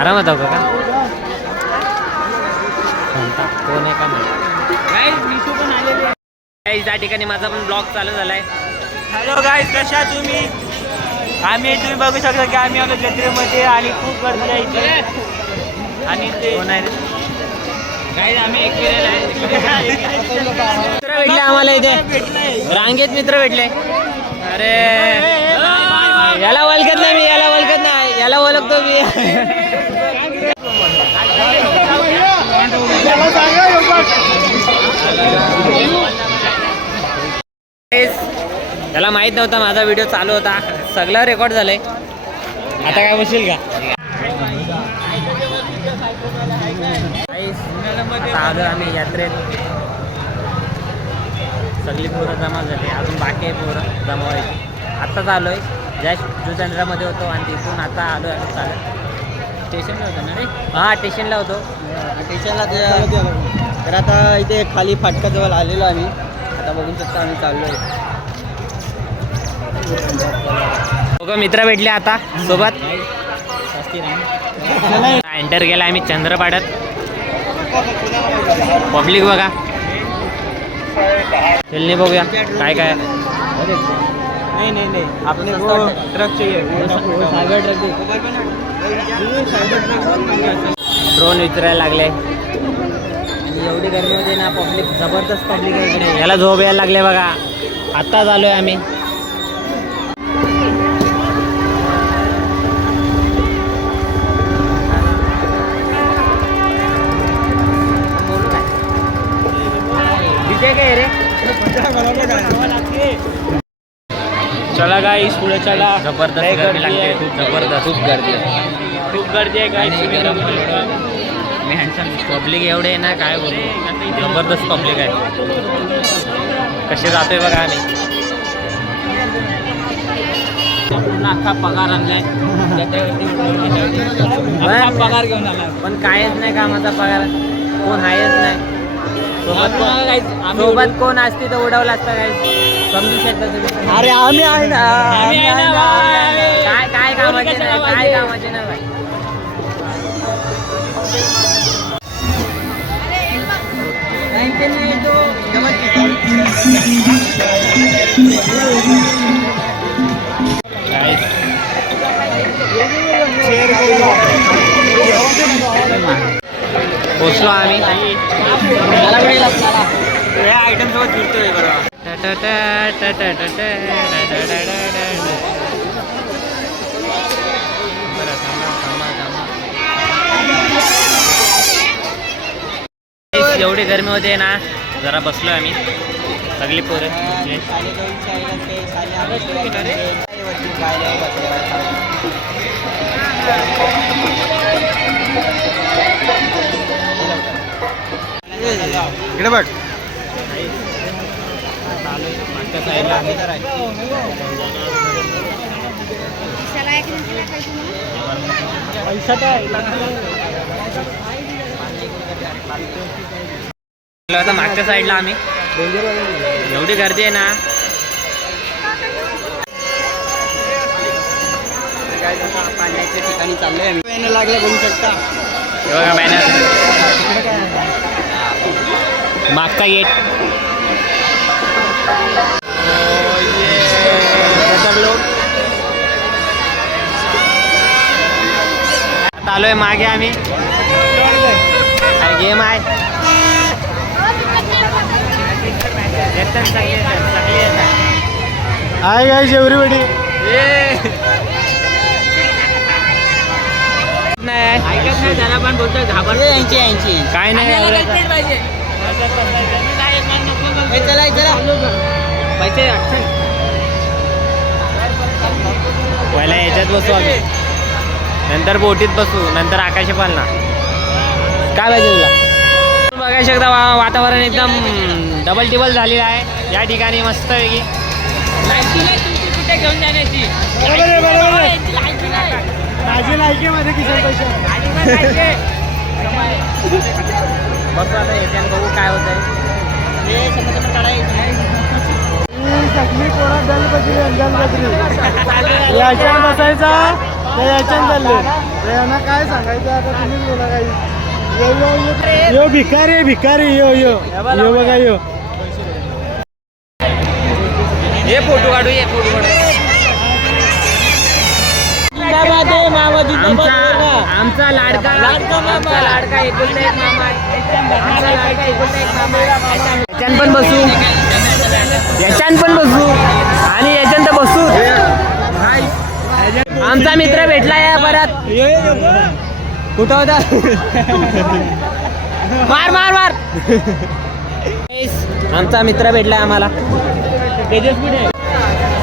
आरामात आहो का कोण आहे का नाही त्या ठिकाणी माझा पण ब्लॉग चालू झालाय. हॅलो गाईज, कशा तुम्ही? तुम्ही बघू शकता की आम्ही आलो जत्रेमध्ये आणि खूप गर्दी आहे इथे. आणि ते कोण आहे रे? आम्ही एक मित्र भेटले आम्हाला इथे रांगेत मित्र भेटले. अरे याला ओळखत नाही मी, याला ओळखत नाही, याला ओळखतो मी. त्याला माहित नव्हता माझा व्हिडिओ चालू होता, सगळं रेकॉर्ड झालंय. आता काय बसशील का? आता आलो आम्ही यात्रेत, सगळी पोरं जमा झाली, अजून बाकी आहे पोरं जमावायची. आत्ताच आलो आहे, ज्या जुचंद्रामध्ये होतो आणि तिथून आता आलो आहे चालत. स्टेशनला होतं ना रे? हां स्टेशनला होतो. स्टेशनला तर आता इथे खाली फाटकाजवळ आलेलो आम्ही. आता बघू शकता आम्ही चाललो आहे. दोघं मित्र भेटले आता सोबत. एंटर केला आम्ही चंद्रपाड्यात. पब्लिक बघा, चलने बघूया काय काय. नहीं आपने वो ट्रक चाहिए, साइबर ट्रक. ड्रोन विचारायला लागले आणि एवढी गर्मीमध्ये ना पब्लिक, जबरदस्त पब्लिक आहे इकडे. याला झोप यायला लागले बघा. आत्ताच आलोय आम्ही. काय रे चला गाईस, पुढे चला. जबरदस्त गर्दी लागते, खूप जबरदस्त, खूप गर्दी आहे, खूप गर्दी आहे गाईस. मी हँडसम पब्लिक एवढे आहे ना काय बोलू, जबरदस्त पब्लिक आहे. कसे जातोय बघा आम्ही. अख्खा पगार आणलाय, पगार घेऊन आला, पण कायच नाही कामाचा पगार, कोण आहेच नाही सोबत कोण असते तर उडवला असता काय. समजू शकता तुम्ही. अरे आम्ही आहे ना, काय काय कामाचे नाही, काय कामाचे नाही भाई. पोचलो आम्ही. आयटम सोबत फिरतोय बरोबर. एवढी गर्मी होते ना, जरा बसलो आम्ही सगळी पोरं. इकडे बघ. मागच्या साईडला आता मागच्या साईडला आम्ही. एवढी गर्दी आहे ना. पाण्याच्या ठिकाणी चाललोय आम्ही. बॅनर लागले बघू शकता. हे बघा बॅनर, मागचा गेट. आता आलोय मागे आम्ही. गेम आहे. Hi guys everybody. नाही ऐकत नाही त्याला, पण बोलतोय घाबरतो. यांची काय नाही. चला पैसे पहिला याच्यात बसू आम्ही, नंतर बोटीत बसू, नंतर आकाशी पालना. काय पाहिजे तुला? बघा शकता वातावरण एकदम डबल टिबल झालेलं आहे या ठिकाणी. मस्त पैकी कुठे घेऊन जाण्याची माझी लायकीमध्ये किशन पैसे. बघू आता याच्यानं बघू काय होत आहे. जखमी कोणा दल बसली, अंजल बसली. याच्या बसायचा काय सांगायचं आता तुम्हीच बोला काही यो भिकारी भिकारी यो यो यो बघा यो हे फोटो काढू ये फोटो काढू आमचा लाडका आमचा लाडका एकुलता एक मामा आहे. आमचा लाडका एकुलता एक मामा आहे. याच्यान पण बसू याच्यान पण बसू आणि याच्यान तर बसू आमचा मित्र भेटला या परत कुठं होता मार मार मार आमचा मित्र भेटला आम्हाला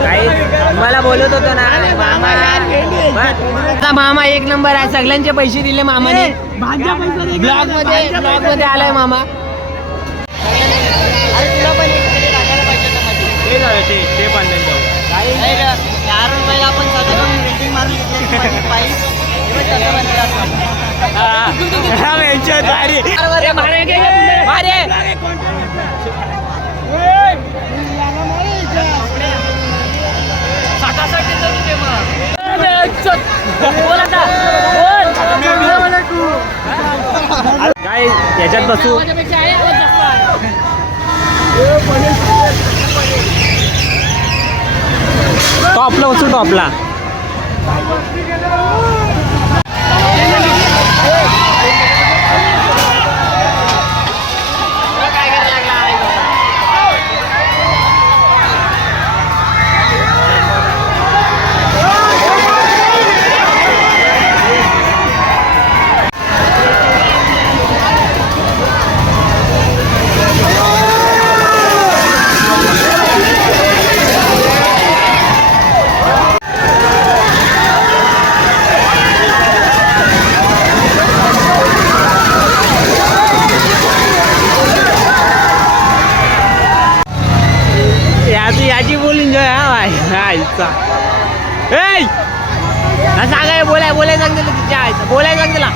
काही मला बोलत होतो ना मामा एक नंबर आहे सगळ्यांचे पैसे दिले मामाने ब्लॉग मध्ये आलाय मामा ते पण काय याच्यात बसू टॉपला बसू टॉपला याची बोल एन्जॉय सांगाय बोलाय सांग दिलं तिच्या आईचं बोलाय सांग तिला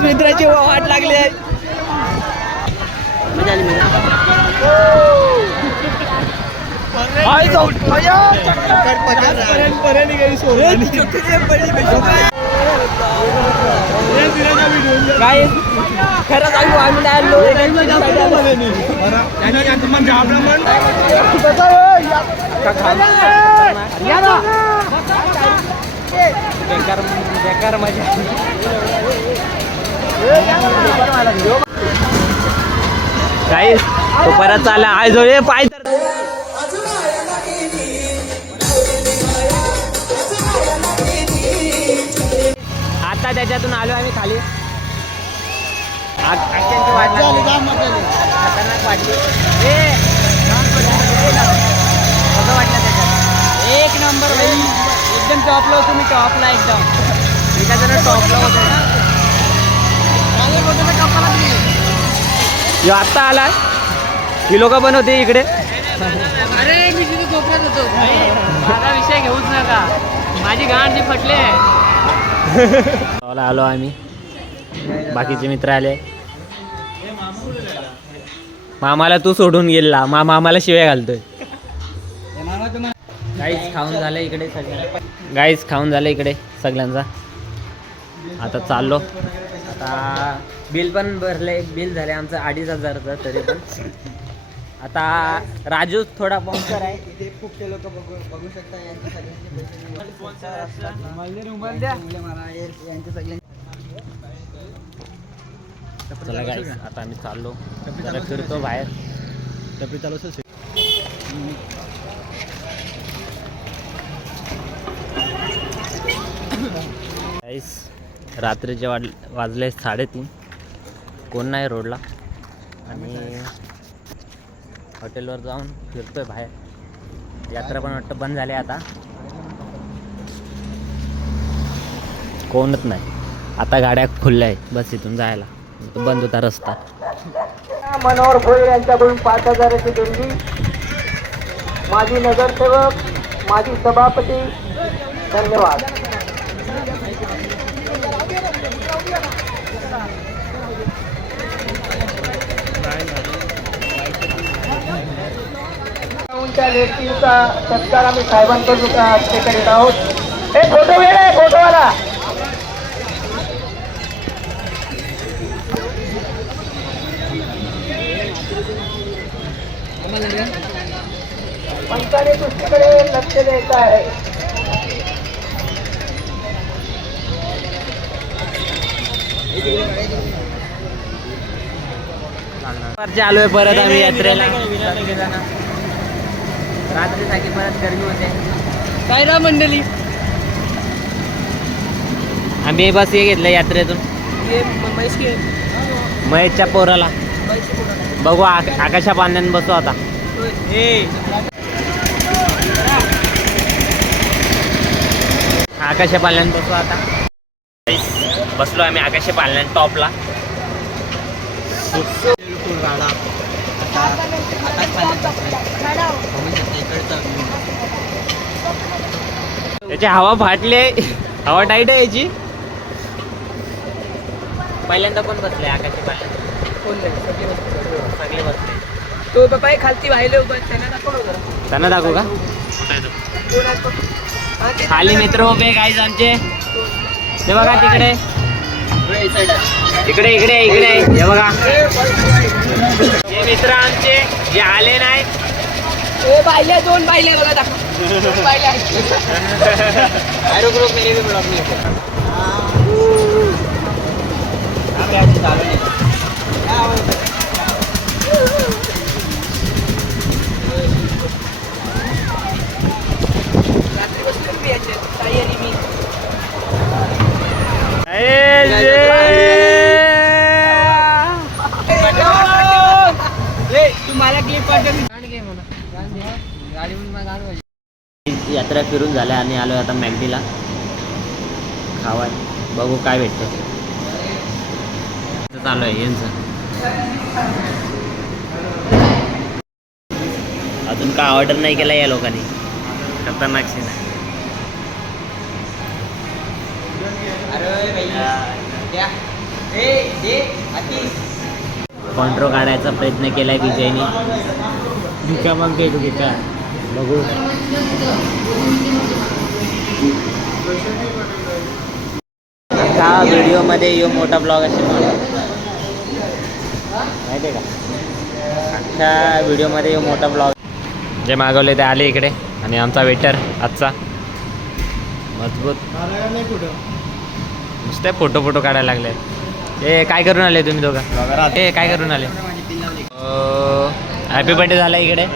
मित्राची वाट लागली आहे काय खरं सांगू आम्ही बेकार बेकार मजा काय तो परत चालला आय जोडे पाय तर आता त्याच्यातून आलो आम्ही खाली खतरनाक वाटली कसं वाटलं त्याच्यात एक नंबर भाई एकदम टॉपला होतो मी टॉपला एकदम एखाद्या टॉपला होतो यो आत्ता आला ही लोक पण होते इकडे. अरे मी तिथे झोपलाच होतो माझा विषय घेऊच नका माझी गाठ जी फटले आलो आम्ही बाकीचे मित्र आले. मामाला तू सोडून गेला मामाला शिव्या घालतोय. गाईस खाऊन झालं इकडे सगळ्या गाईस खाऊन झालं इकडे सगळ्यांचा. आता चाललो. आता बिल पण भरले बिल झाले आमचं 2,500 तरी पण. आता राजू थोडा स्पॉन्सर आहे. बघू शकता चला गाईस आता आम्ही चाललो जरा फिरतो बाहेर. टपरी चालू गाईस रात्रीचे वाजले 3:30. कोण नाही रोडला आणि हॉटेलवर जाऊन फिरतोय बाहेर. यात्रा पण वाटतं बंद झाली आता कोणच नाही. आता गाड्या खुल्ल्या आहेत बस इथून जायला बंद होता रस्ता. मनोहर भोईर यांच्याकडून 5,000ची देणगी. माजी नगरसेवक माजी सभापती धन्यवाद. लेखीचा सत्कार आम्ही साहेबांकडून हस्ते करीत आहोत. हे फोटो वेळ आहे फोटोवाला. पंचाने दुसरीकडे लक्ष द्यायचं आहे. आलोय परत आम्ही यात्रेला. रात्रीसाठी परत गर्दी होते. काय ना मंडळी आम्ही बस हे घेतलं यात्रेतून महेशच्या पोराला. बघू आकाशा पाण्याने बसू आता. आकाशा पाल्याने बसू आता. बसलो आम्ही आकाशा पाल्याने टॉपला. त्याची हवा फाटले. हवा टाईट आहे याची. पहिल्यांदा कोण बसले आकाशी पाल्याने? सगळे बसले. तो बाबा खालती वाहिले उभं त्यांना दाखव. त्यांना दाखवू का? खाली मित्र उभे गाईज आमचे. ते बघा तिकडे इकडे इकडे इकडे हे बघा हे मित्र आमचे जे आले नाही. बायले 2 बायले बघा दाखव. 2 बायले आहेत. मेरे भी ब्लॉग में रात्री बसलो मी याच्यात ताई आणि मी. तुम्हाला क्लिप पाठवून यात्रा फिरून झाल्या आणि आलो आता मॅगडीला खावाय. बघू काय भेटतं. चालू आहे यांचं. अजून काय ऑर्डर नाही केला या लोकांनी. खतरनाक सीन आहे. कॉन्ट्रो काढायचा प्रयत्न केलाय विजयने. दुका मग दे दुका बघू. हा व्हिडिओमध्ये यो मोठा ब्लॉग असेल माहिती आहे का. अख्ख्या व्हिडिओमध्ये यो मोठा ब्लॉग. जे मागवले ते आले इकडे आणि आमचा वेटर आजचा मजबूत नुसते फोटो काढायला लागले. ए काय करून आले तुम्ही दोघं? ए काय करून आले? हॅपी बर्थडे झाला इकडे.